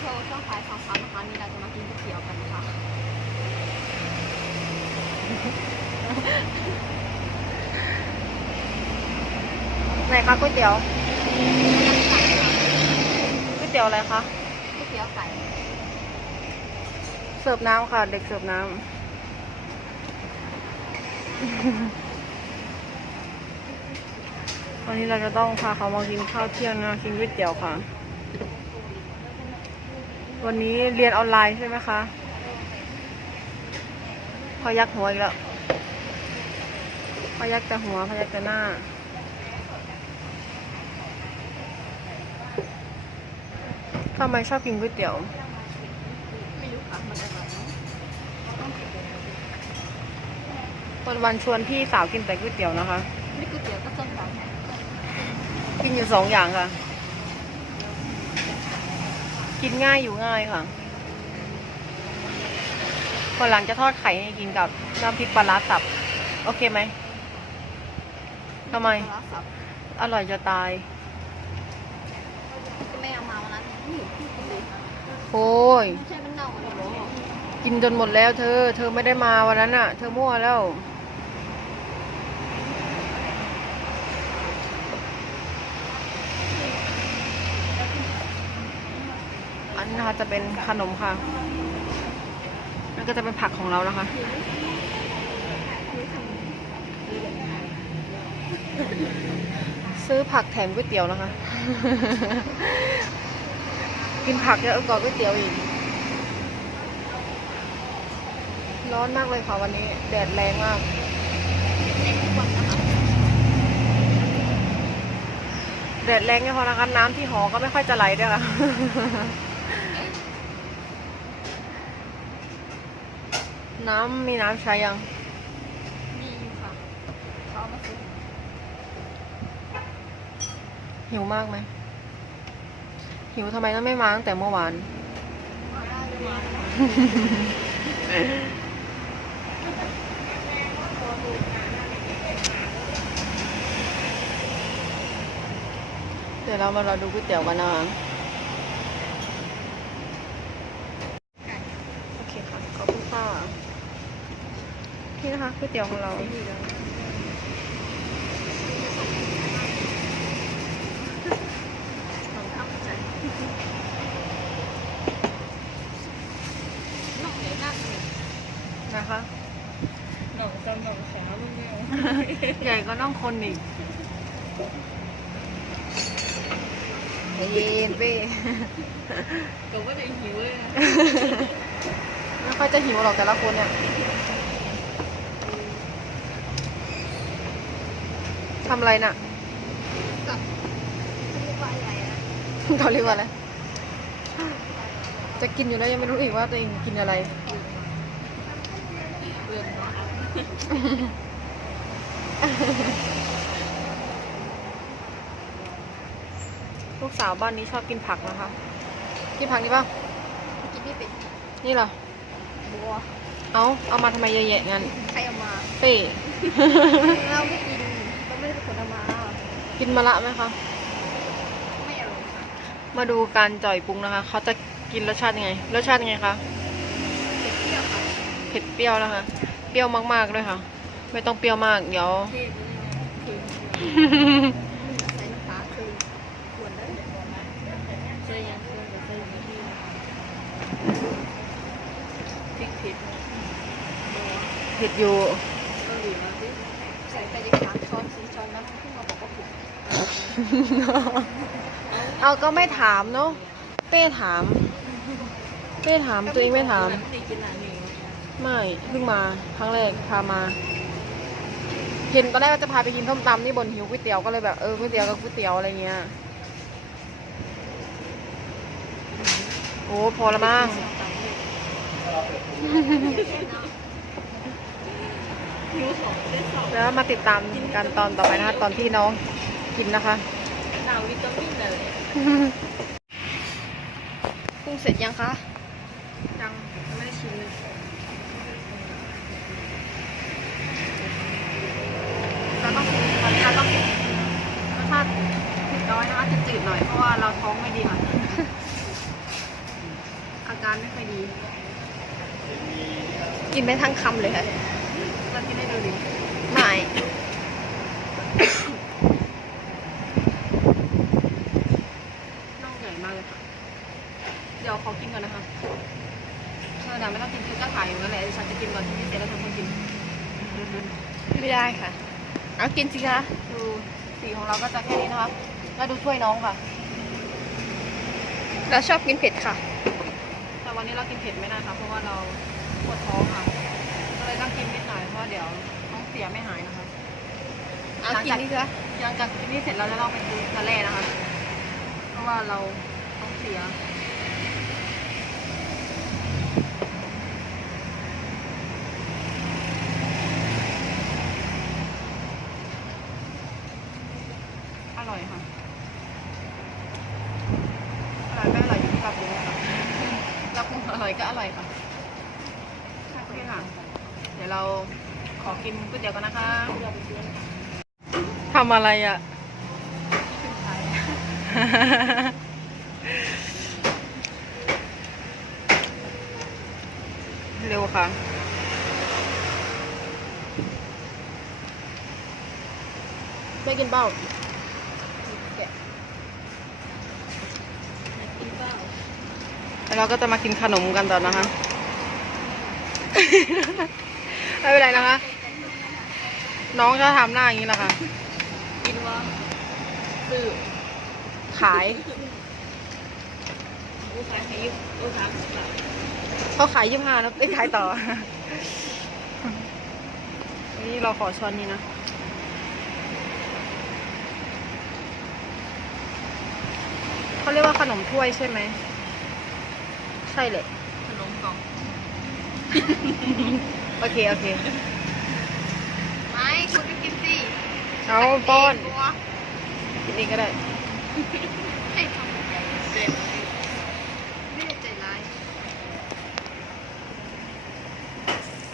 โทรช่วงขายสองคำนะคะนี่เราจะมากินก๋วยเตี๋ยวกันค่ะไหนคะก๋วยเตี๋ยวก๋วยเตี๋ยวอะไรคะก๋วยเตี๋ยวไก่เสิร์ฟน้ำค่ะ เด็กเสิร์ฟน้ำวันนี้เราจะต้องพาเขามากินข้าวเที่ยงนะกินก๋วยเตี๋ยวค่ะ วันนี้เรียนออนไลน์ใช่ไหมคะพอยักหัวอีกแล้วพอยักแต่หัวพอยักแต่หน้า ทำไมชอบกินก๋วยเตี๋ยว ไม่รู้ค่ะมันอร่อยเนอะวันวันๆชวนพี่สาวกินแต่ก๋วยเตี๋ยวนะคะนี่ก๋วยเตี๋ยวก็ส้มตำกินอยู่สองอย่างค่ะ กินง่ายอยู่ง่ายค่ะวันหลังจะทอดไข่ให้กินกับน้ำพริกปลาร้าสับ โอเคไหมทำไม ปลาร้าสับอร่อยจะตายก็ไม่เอามาวันนั้นนี่พี่กินเลยโอ้ย ไม่ใช่มันเน่าเลยเหรอ กินจนหมดแล้วเธอ เธอไม่ได้มาวันนั้นอะเธอมั่วแล้ว อันนะคะจะเป็นขนมค่ะนั่นก็จะเป็นผักของเรานะคะ ซื้อผักแถมก๋วยเตี๋ยวนะคะ กินผักเยอะกว่าก๋วยเตี๋ยวอีก ร้อนมากเลยค่ะวันนี้ แดดแรงมากแดดแรงไม่พอนะคะน้ำที่หอก็ไม่ค่อยจะไหลด้วยค่ะ น้ำมีน้ำใช้ยังดีอยู่ค่ะเขาเอามาซื้อหิวมากไหม หิวทำไมต้องไม่มาตั้งแต่เมื่อวาน มาได้เลยมาเดี๋ยวเรามารอดูก๋วยเตี๋ยวกันนะคะโอเคค่ะ ขอบคุณค่ะนี่นะคะ ก๋วยเตี๋ยวของเราของข้าวใจน้องใหญ่หน้าเลยนะคะหนองจำหนองขาลูกเนี่ยใหญ่ก็ต้องคนอีกใจเย็นเป้ก็ว่าจะหิวเลยนะไม่ค่อยจะหิวหรอกแต่ละคนเนี่ย ทำอะไรน่ะกับลูกปลาใหญ่อะเขาเรียกว่าอะไร จะกินอยู่แล้วยังไม่รู้อีกว่าตัวเองกินอะไรเบื่อเนาะลูกสาวบ้านนี้ชอบกินผักนะคะ กินผักนี่ป่ะกินไม่เป็นนี่เหรอ บัว เอาเอามาทำไมเยอะแยะงั้น ใครเอามา เป้เราไม่กิน กินมะละไหมคะ ไม่อร่อยค่ะมาดูการจ่อยปรุงนะคะ เขาจะกินรสชาติยังไง รสชาติยังไงคะ เผ็ดเปรี้ยวค่ะเผ็ดเปรี้ยวนะคะ เปรี้ยวมากๆด้วยค่ะ ไม่ต้องเปรี้ยวมาก เดี๋ยวเทศคือใส่น้ำปลาคือควรได้ใส่ยังคือใส่ยังที่พริกเผ็ดบัวเผ็ดอยู่ ก็เหลือสิใส่ไปจะสามช้อนสี่ช้อนน้ำขึ้นมาบอกว่าผิด เอาก็ไม่ถามเนาะเป้ถาม เป้ถามตัวเองไม่ถาม ไม่เพิ่งมาครั้งแรกพามา เห็นตอนแรกว่าจะพาไปกินส้มตำนี่บนหิวก๋วยเตี๋ยวก็เลยแบบเออก๋วยเตี๋ยวกับก๋วยเตี๋ยวอะไรเงี้ยโอ้พอละมั้งแล้วมาติดตามกันตอนต่อไปนะคะตอนที่น้อง กินนะคะดาววิตามินเลยปรุงเสร็จยังคะยังไม่ได้ชิมเลยเราต้องชิมรสชาติต้องรสชาติเผ็ดน้อยนะคะจืดๆหน่อยเพราะว่าเราท้องไม่ดีค่ะกินไปทั้งคำเลยค่ะเรากินให้ดูดิไม่ น่องใหญ่มากเลยค่ะ เดี๋ยวขอกินก่อนนะคะเออเดี๋ยวไม่ต้องกินคือก็ถ่ายอยู่นั่นแหละฉันจะกินก่อนที่พี่เสร็จแล้วฉันก็กิน ไม่ได้ค่ะ เอากินสิคะดูสีของเราก็จะแค่นี้นะคะ แล้วดูถ้วยน้องค่ะ เราชอบกินเผ็ดค่ะ แต่วันนี้เรากินเผ็ดไม่ได้ค่ะ เพราะว่าเราปวดท้องค่ะ ก็เลยต้องกินนิดหน่อยเพราะว่าเดี๋ยวท้องเสียไม่หายนะคะเอากินนี่คะหลังจากกินนี่เสร็จเราจะต้องไปซื้อทะเลนะคะ เพราะว่าเราท้องเสีย อร่อยค่ะ อร่อยไม่อร่อยอยู่ที่เราปรุงค่ะ เราปรุงอร่อยก็อร่อยค่ะโอเคค่ะ เดี๋ยวเราขอกินก๋วยเตี๋ยวกันนะคะทำอะไรอะ เร็วค่ะไม่กินเบ้าแล้ว เราก็จะมากินขนมกันต่อนะคะไม่เป็นไรนะคะ น้องจะทำหน้าอย่างนี้แหละค่ะ กินว่าซื้อขายลูกค้าให้ยุลูกค้าค่ะเขาขายยี่ห้าแล้วได้ขายต่อ นี่เราขอช้อนนี้นะเขาเรียกว่าขนมถ้วยใช่ไหม ใช่เลยขนมกล่องโอเค โอเค ไม่คุณก็กินสิเอาป้อนบัวกินเองก็ได้ ให้ทำเจ็บไม่ได้ใจร้าย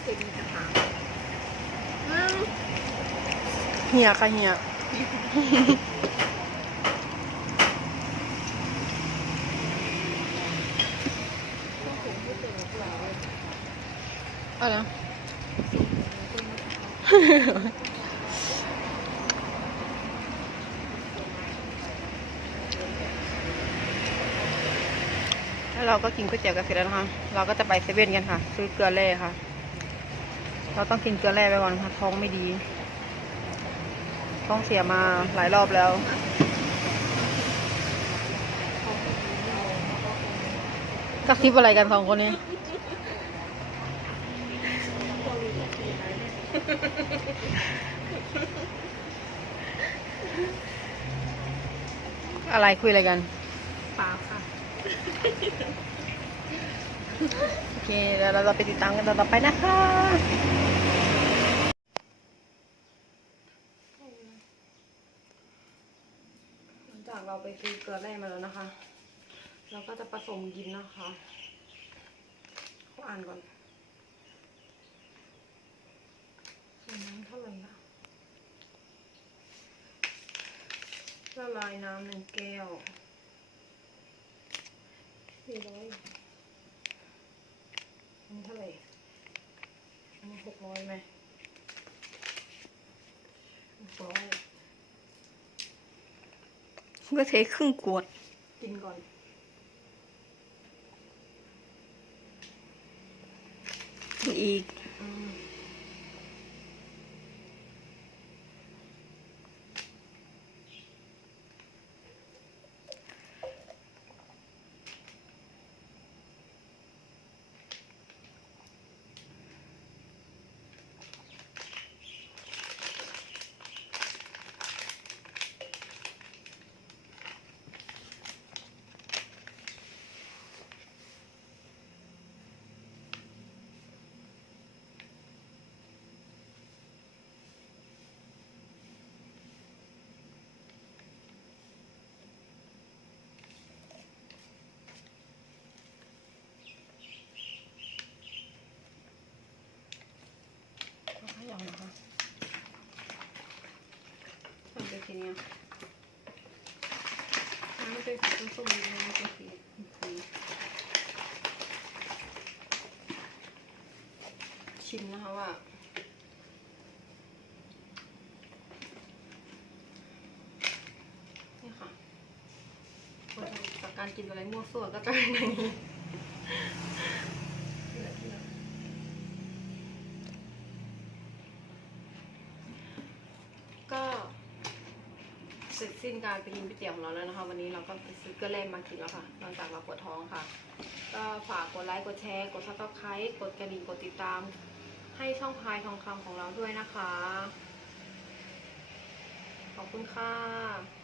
เคยมีปัญหาอืม เหียค่ะเหีย อะไรแล้วเราก็กินก๋วยเตี๋ยวกันเสร็จแล้วนะคะ เราก็จะไปเซเว่นกันค่ะ ซื้อเกลือแร่ค่ะ เราต้องกินเกลือแร่ไปก่อนค่ะ ท้องไม่ดี ท้องเสียมาหลายรอบแล้วกระซิบอะไรกันสองคนนี้ อะไรคุยอะไรกันเปล่าค่ะ โอเคเดี๋ยวเราจะไปติดตามกันตอนต่อไปนะคะหลังจากเราไปซื้อเกลือแร่มาแล้วนะคะ เราก็จะผสมกินนะคะขออ่านก่อนใส่น้ำเท่าไหร่นะ ละลายน้ำหนึ่งแก้วสี่ร้อยอันนี้เท่าไหร่อันนี้หกร้อยไหมหกร้อยก็เทครึ่งขวด กินก่อนกินอีก อืม manhã. Ah, não tem que consumir, não tem que. Enfim. ชิมนะคะว่นี่ค่ะจากการกินอะไรมั่วส่วก็จะเป็นอย่างนี้ สร็จสิ้นการไปกินก๋วยเตี๋ยวของเราแล้วนะคะ วันนี้เราก็ไปซื้อเกลือแร่มากินแล้วค่ะหลังจากเราปวดท้องค่ะ ก็ฝากกดไลค์กดแชร์กดซับสไครต์กดกระดิ่งกดติดตาม ให้ช่องพายทองคำของเราด้วยนะคะ ขอบคุณค่ะ